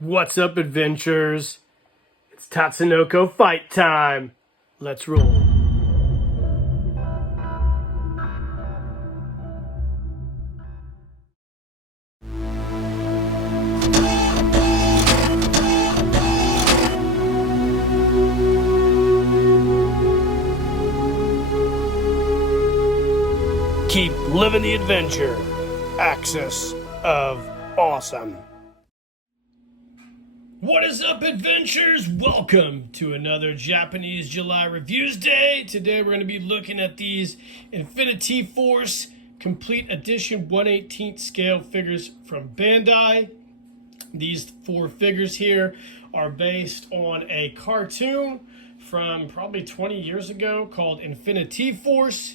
What's up, adventurers? It's Tatsunoko Fight time. Let's roll. Keep living the adventure. Axis of Awesome. What is up, adventurers? Welcome to another Japanese July Reviews Day. Today we're going to be looking at these Infinity Force Complete Edition 1/18 scale figures from Bandai. These four figures here are based on a cartoon from probably 20 years ago called Infinity Force.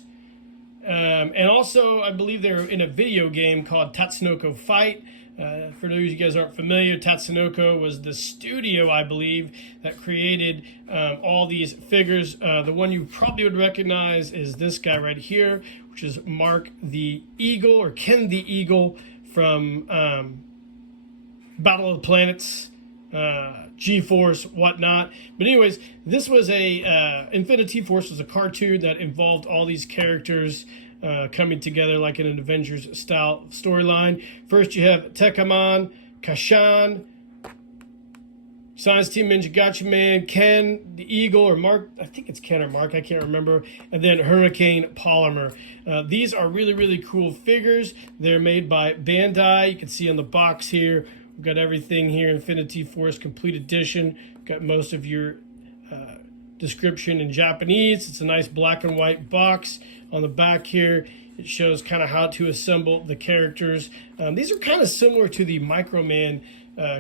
And also, I believe they're in a video game called Tatsunoko Fight. For those of you guys aren't familiar, Tatsunoko was the studio, I believe, that created all these figures. The one you probably would recognize is this guy right here, which is Mark the Eagle, or Ken the Eagle from Battle of the Planets, G-Force, whatnot. But anyways, this was Infinity Force was a cartoon that involved all these characters coming together like in an Avengers style storyline. First you have Tekkaman, Kashan, Science Team Ninja Gatchaman, Ken the Eagle, or Mark, I think it's Ken or Mark, I can't remember, and then Hurricane Polymer. These are really, really cool figures. They're made by Bandai. You can see on the box here, we've got everything here, Infinity Force Complete Edition. Got most of your description in Japanese. It's a nice black and white box. On the back here, it shows kind of how to assemble the characters. These are kind of similar to the Microman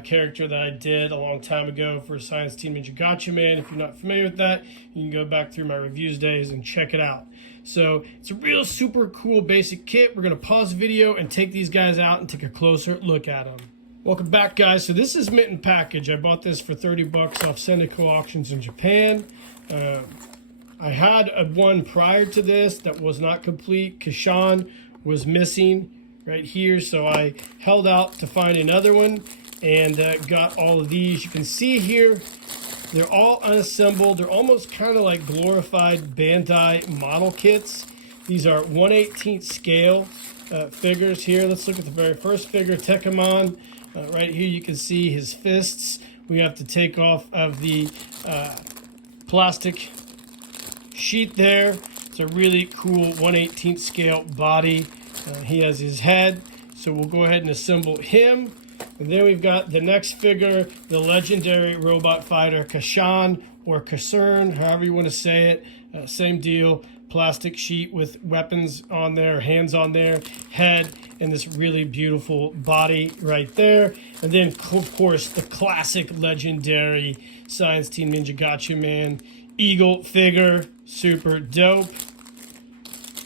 character that I did a long time ago for Science Team Ninja Gatchaman. If you're not familiar with that, you can go back through my reviews days and check it out. So it's a real super cool basic kit. We're going to pause the video and take these guys out and take a closer look at them. Welcome back, guys. So this is mint and package. I bought this for 30 bucks off Sendico Auctions in Japan. I had one prior to this that was not complete. Kashan was missing right here, so I held out to find another one and got all of these. You can see here, they're all unassembled. They're almost kind of like glorified Bandai model kits. These are 1/18 scale figures here. Let's look at the very first figure, Tekkaman. Right here you can see his fists. We have to take off of the plastic sheet there. It's a really cool 1/18 scale body. He has his head, so we'll go ahead and assemble him. And then we've got the next figure, the legendary robot fighter Kashan, or Kasern, however you want to say it. Same deal, plastic sheet with weapons on there, hands on there, head, and this really beautiful body right there. And then, of course, the classic legendary Science Team Ninja Gatchaman Eagle figure, super dope.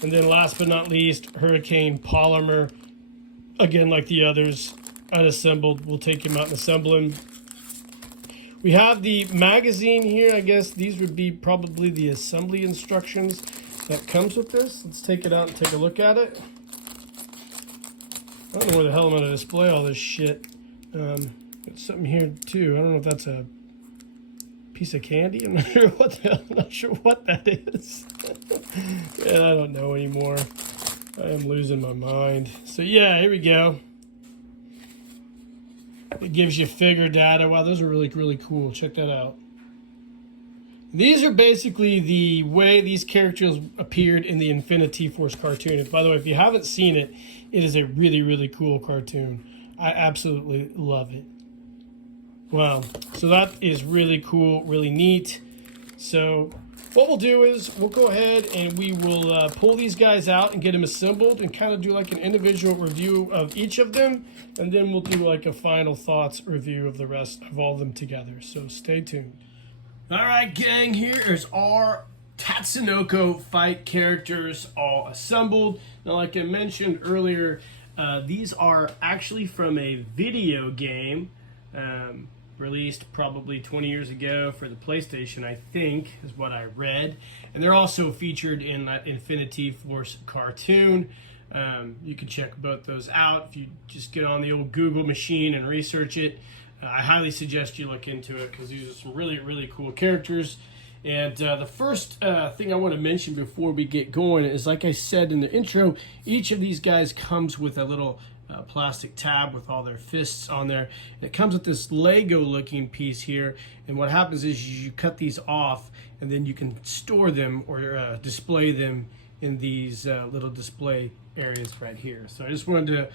And then last but not least, Hurricane Polymer, again like the others, unassembled. We'll take him out and assemble him. We have the magazine here. I guess these would be probably the assembly instructions that comes with this. Let's take it out and take a look at it. I don't know where the hell I'm going to display all this shit. Got something here too. I don't know if that's a piece of candy. I'm not sure what that is. Yeah, I don't know anymore. I am losing my mind. So yeah, here we go. It gives you figure data. Wow, those are really, really cool. Check that out. These are basically the way these characters appeared in the Infinity Force cartoon. And by the way, if you haven't seen it, it is a really, really cool cartoon. I absolutely love it. Wow. So that is really cool, really neat. So what we'll do is we'll go ahead and we will pull these guys out and get them assembled and kind of do like an individual review of each of them. And then we'll do like a final thoughts review of the rest of all of them together. So stay tuned. All right, gang, here is our Tatsunoko Fight characters all assembled. Now, like I mentioned earlier, these are actually from a video game released probably 20 years ago for the PlayStation, I think, is what I read. And they're also featured in that Infinity Force cartoon. You can check both those out if you just get on the old Google machine and research it. I highly suggest you look into it because these are some really, really cool characters. And the first thing I want to mention before we get going is, like I said in the intro, each of these guys comes with a little plastic tab with all their fists on there. And it comes with this Lego looking piece here. And what happens is you cut these off and then you can store them or display them in these little display areas right here. So I just wanted to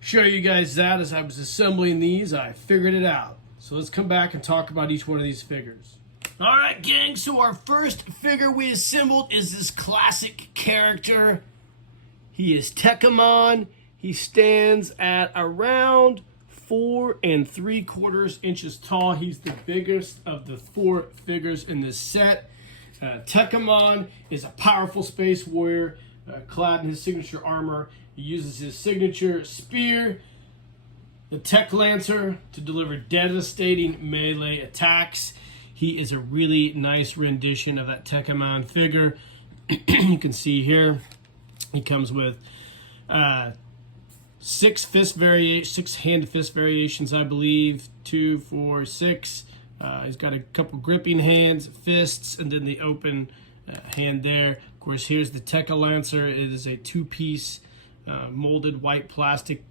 show you guys that as I was assembling these. I figured it out. So let's come back and talk about each one of these figures. All right, gang, so our first figure we assembled is this classic character. He is Tekamon. He stands at around 4 3/4 inches tall. He's the biggest of the 4 figures in this set. Tekamon is a powerful space warrior clad in his signature armor. He uses his signature spear, the Tech Lancer, to deliver devastating melee attacks. He is a really nice rendition of that Tekamon figure. You can see here, he comes with 6 hand fist variations, I believe. 2, 4, 6. He's got a couple gripping hands, fists, and then the open hand there. Of course, here's the Tech Lancer. It is a 2-piece molded white plastic,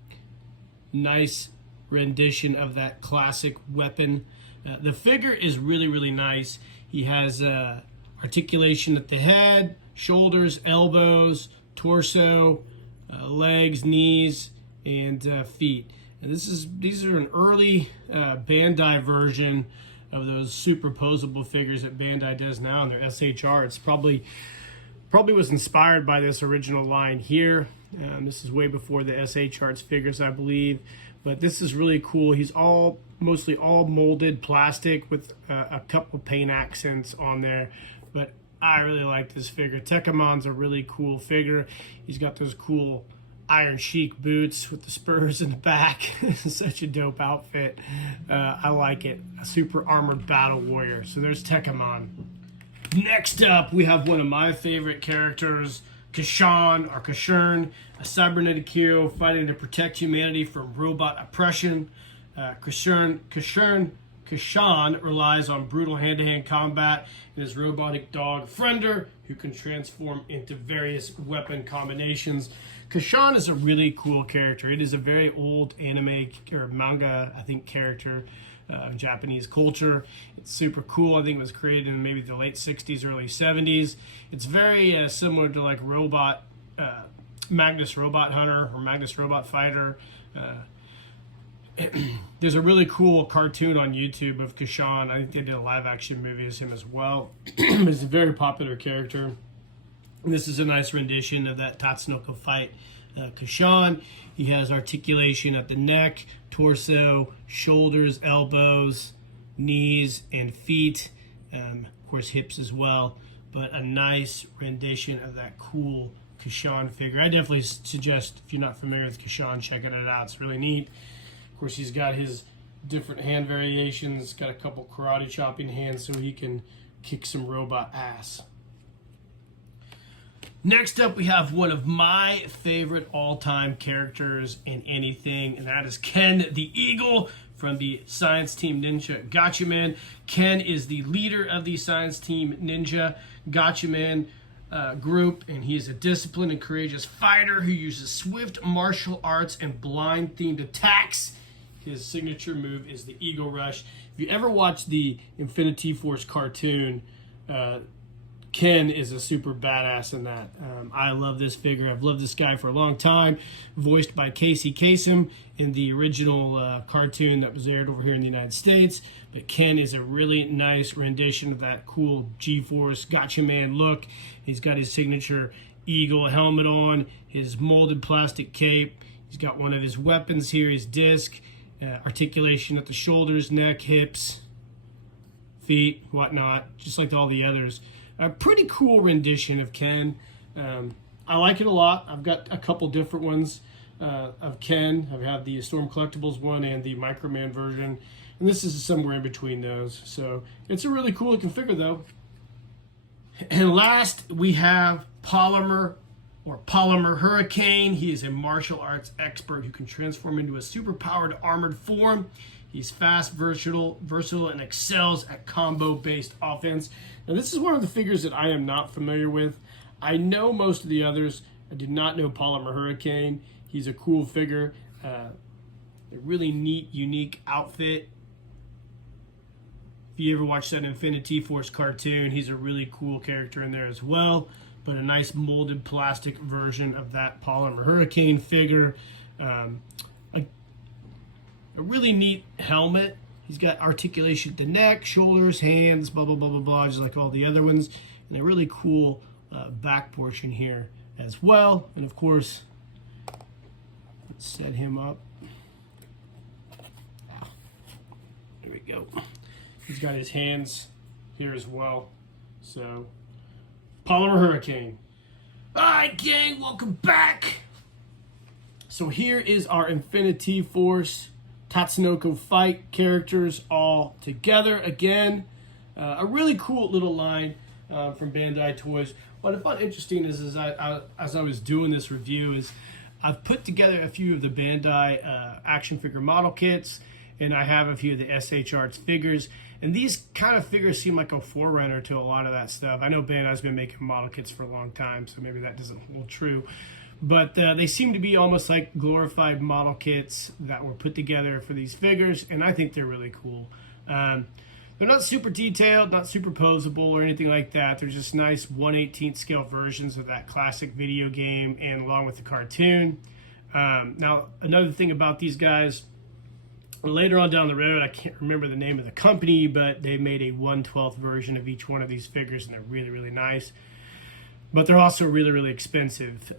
nice rendition of that classic weapon. The figure is really, really nice. He has articulation at the head, shoulders, elbows, torso, legs, knees, and feet. And these are an early Bandai version of those superposable figures that Bandai does now in their SHR. It's probably was inspired by this original line here. This is way before the SHR's figures, I believe. But this is really cool. He's mostly all molded plastic with a couple paint accents on there. But I really like this figure. Tekamon's a really cool figure. He's got those cool Iron Sheik boots with the spurs in the back. Such a dope outfit. I like it. A super armored battle warrior. So there's Tekamon. Next up, we have one of my favorite characters, Kashan, or Kashern, a cybernetic hero fighting to protect humanity from robot oppression. Kashan relies on brutal hand-to-hand combat and his robotic dog, Friender, who can transform into various weapon combinations. Kashan is a really cool character. It is a very old anime or manga, I think, character of Japanese culture. It's super cool. I think it was created in maybe the late 60s, early 70s. It's very similar to like Magnus Robot Hunter or Magnus Robot Fighter. There's a really cool cartoon on YouTube of Kashan. I think they did a live action movie of him as well. He's a very popular character. And this is a nice rendition of that Tatsunoko Fight Kashan. He has articulation at the neck, torso, shoulders, elbows, knees, and feet. Of course, hips as well. But a nice rendition of that cool Kashan figure. I definitely suggest, if you're not familiar with Kashan, checking it out. It's really neat. Of course, he's got his different hand variations. Got a couple karate chopping hands so he can kick some robot ass. Next up, we have one of my favorite all-time characters in anything, and that is Ken the Eagle from the Science Team Ninja Gatchaman. Ken is the leader of the Science Team Ninja Gatchaman group, and he is a disciplined and courageous fighter who uses swift martial arts and blind-themed attacks. His signature move is the Eagle Rush. If you ever watched the Infinity Force cartoon, Ken is a super badass in that. I love this figure. I've loved this guy for a long time. Voiced by Casey Kasem in the original cartoon that was aired over here in the United States. But Ken is a really nice rendition of that cool G-Force Gatchaman look. He's got his signature eagle helmet on, his molded plastic cape. He's got one of his weapons here, his disc, articulation at the shoulders, neck, hips, feet, whatnot, just like all the others. A pretty cool rendition of Ken. I like it a lot. I've got a couple different ones of Ken. I have the Storm Collectibles one and the Microman version. And this is somewhere in between those. So it's a really cool looking figure though. And last we have Polymer Or Polymer Hurricane. He is a martial arts expert who can transform into a superpowered armored form. He's fast, versatile, and excels at combo-based offense. Now, this is one of the figures that I am not familiar with. I know most of the others. I did not know Polymer Hurricane. He's a cool figure. A really neat, unique outfit. If you ever watched that Infinity Force cartoon, he's a really cool character in there as well. But a nice molded plastic version of that Polymer Hurricane figure. A really neat helmet. He's got articulation at the neck, shoulders, hands, blah, blah, blah, blah, blah, just like all the other ones. And a really cool back portion here as well. And of course, let's set him up. There we go. He's got his hands here as well. So, Polymer Hurricane. Alright, gang, welcome back. So here is our Infinity Force Tatsunoko Fight characters all together again. A really cool little line from Bandai Toys. What I found interesting is as I was doing this review is I've put together a few of the Bandai action figure model kits, and I have a few of the SH Arts figures. And these kind of figures seem like a forerunner to a lot of that stuff. I know Bandai's been making model kits for a long time, so maybe that doesn't hold true. But they seem to be almost like glorified model kits that were put together for these figures, and I think they're really cool. They're not super detailed, not super posable or anything like that. They're just nice 1/18 scale versions of that classic video game and along with the cartoon. Now, another thing about these guys, later on down the road, I can't remember the name of the company, but they made a 1/12 version of each one of these figures, and they're really, really nice. But they're also really, really expensive.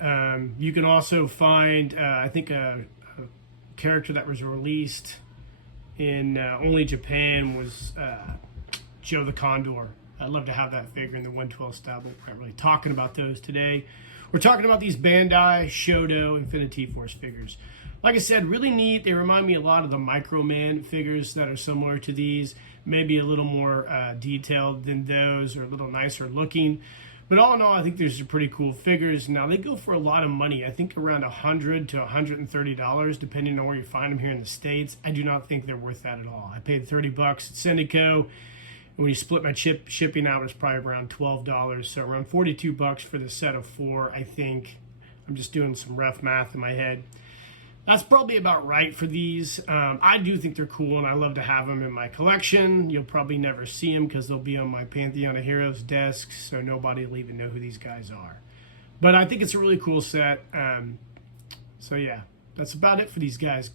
You can also find, I think, a character that was released in only Japan was Joe the Condor. I'd love to have that figure in the 1/12 style, but we're not really talking about those today. We're talking about these Bandai SHODO Infini Force figures. Like I said, really neat. They remind me a lot of the Microman figures that are similar to these. Maybe a little more detailed than those, or a little nicer looking. But all in all, I think these are pretty cool figures. Now, they go for a lot of money. I think around $100 to $130, depending on where you find them here in the States. I do not think they're worth that at all. I paid $30 at Syndico. When you split my shipping out, it was probably around $12. So around $42 for the set of 4, I think. I'm just doing some rough math in my head. That's probably about right for these. I do think they're cool, and I love to have them in my collection. You'll probably never see them because they'll be on my Pantheon of Heroes desk, so nobody will even know who these guys are. But I think it's a really cool set. So yeah, that's about it for these guys.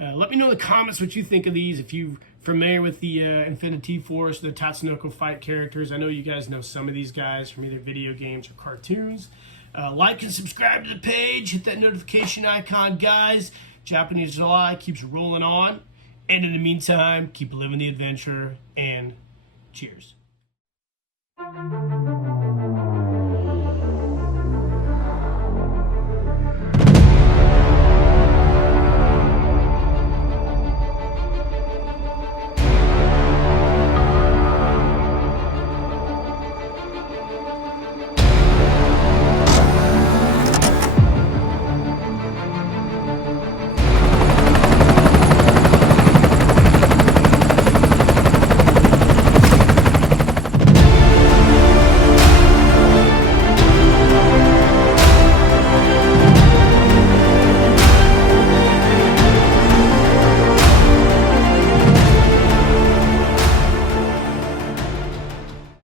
Let me know in the comments what you think of these. If you're familiar with the Infinity Force, the Tatsunoko Fight characters. I know you guys know some of these guys from either video games or cartoons. Like and subscribe to the page. Hit that notification icon, guys. Japanese July keeps rolling on. And in the meantime, keep living the adventure, and cheers.